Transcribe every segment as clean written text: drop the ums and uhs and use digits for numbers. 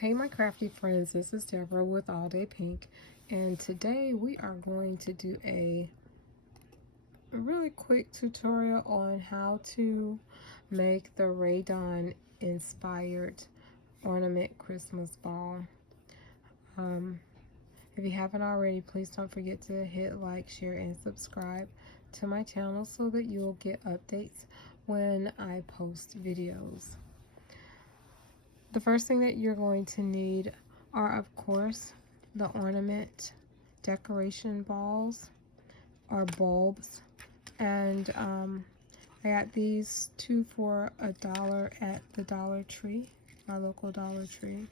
Hey my crafty friends, this is Deborah with All Day Pink, and today we are going to do a really quick tutorial on how to make the Raydon inspired ornament Christmas ball. If you haven't already, please don't forget to hit like, share, and subscribe to my channel so that you'll get updates when I post videos. The first thing that you're going to need are, of course, the ornament decoration balls or bulbs. And I got these two for $1 at the Dollar Tree, my local Dollar Tree.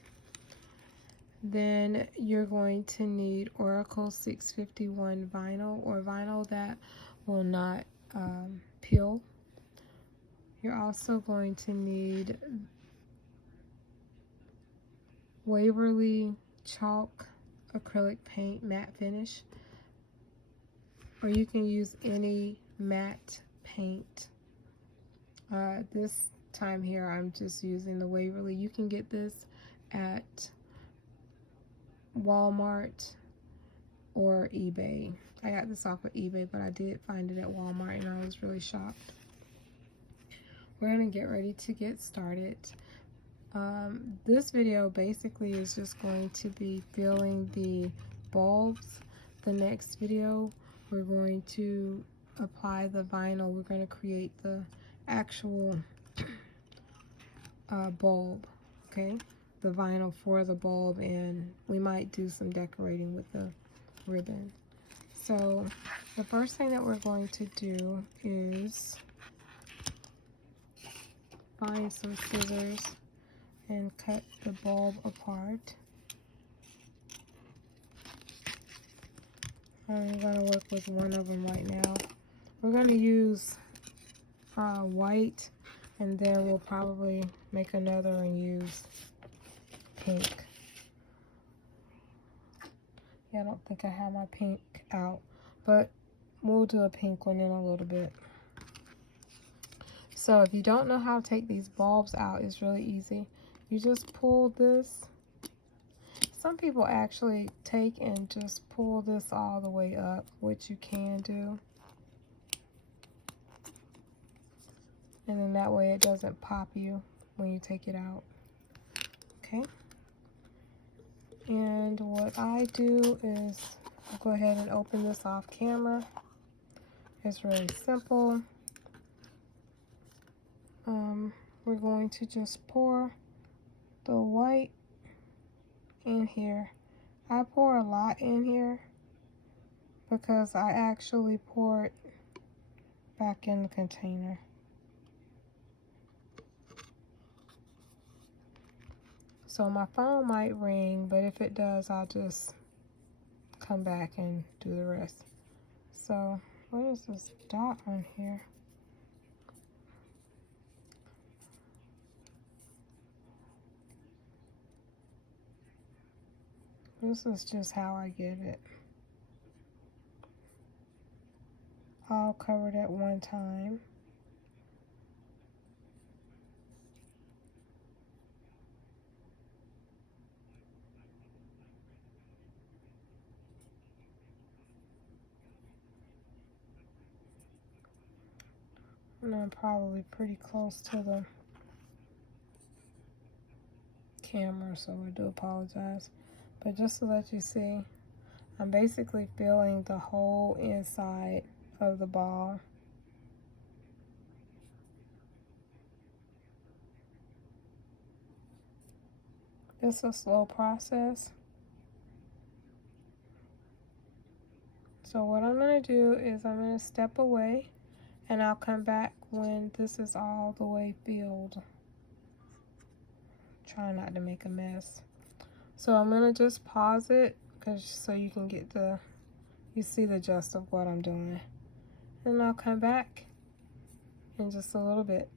Then you're going to need Oracle 651 vinyl, or vinyl that will not peel. You're also going to need Waverly chalk acrylic paint matte finish, or you can use any matte paint. This time here I'm just using the Waverly. You can get this at Walmart or eBay. I got this off of eBay, but I did find it at Walmart and I was really shocked. We're going to get ready to get started. This video basically is just going to be filling the bulbs. The next video we're going to apply the vinyl. We're going to create the actual bulb, okay? The vinyl for the bulb, and we might do some decorating with the ribbon. So the first thing that we're going to do is find some scissors and cut the bulb apart. I'm going to work with one of them right now. We're going to use white, and then we'll probably make another and use pink. Yeah, I don't think I have my pink out, but we'll do a pink one in a little bit. So if you don't know how to take these bulbs out, it's really easy. You just pull this. Some people actually take and just pull this all the way up, which you can do. And then that way it doesn't pop you when you take it out. Okay? And what I do is I'll go ahead and open this off camera. It's really simple. We're going to just pour the white in here. I pour a lot in here because I actually pour it back in the container. So my phone might ring, but if it does, I'll just come back and do the rest. So what is this dot on here? This is just how I get it. All covered at one time. And I'm probably pretty close to the camera, so I do apologize. But just to let you see, I'm basically filling the whole inside of the ball. It's a slow process. So what I'm going to do is I'm going to step away, and I'll come back when this is all the way filled. Try not to make a mess. So I'm going to just pause it so you can get you see the gist of what I'm doing. And I'll come back in just a little bit.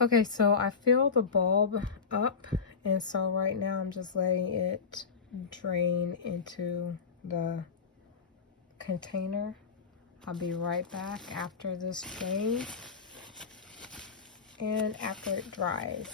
Okay, so I filled the bulb up, and so right now I'm just letting it drain into the container. I'll be right back after this drains. and after it dries.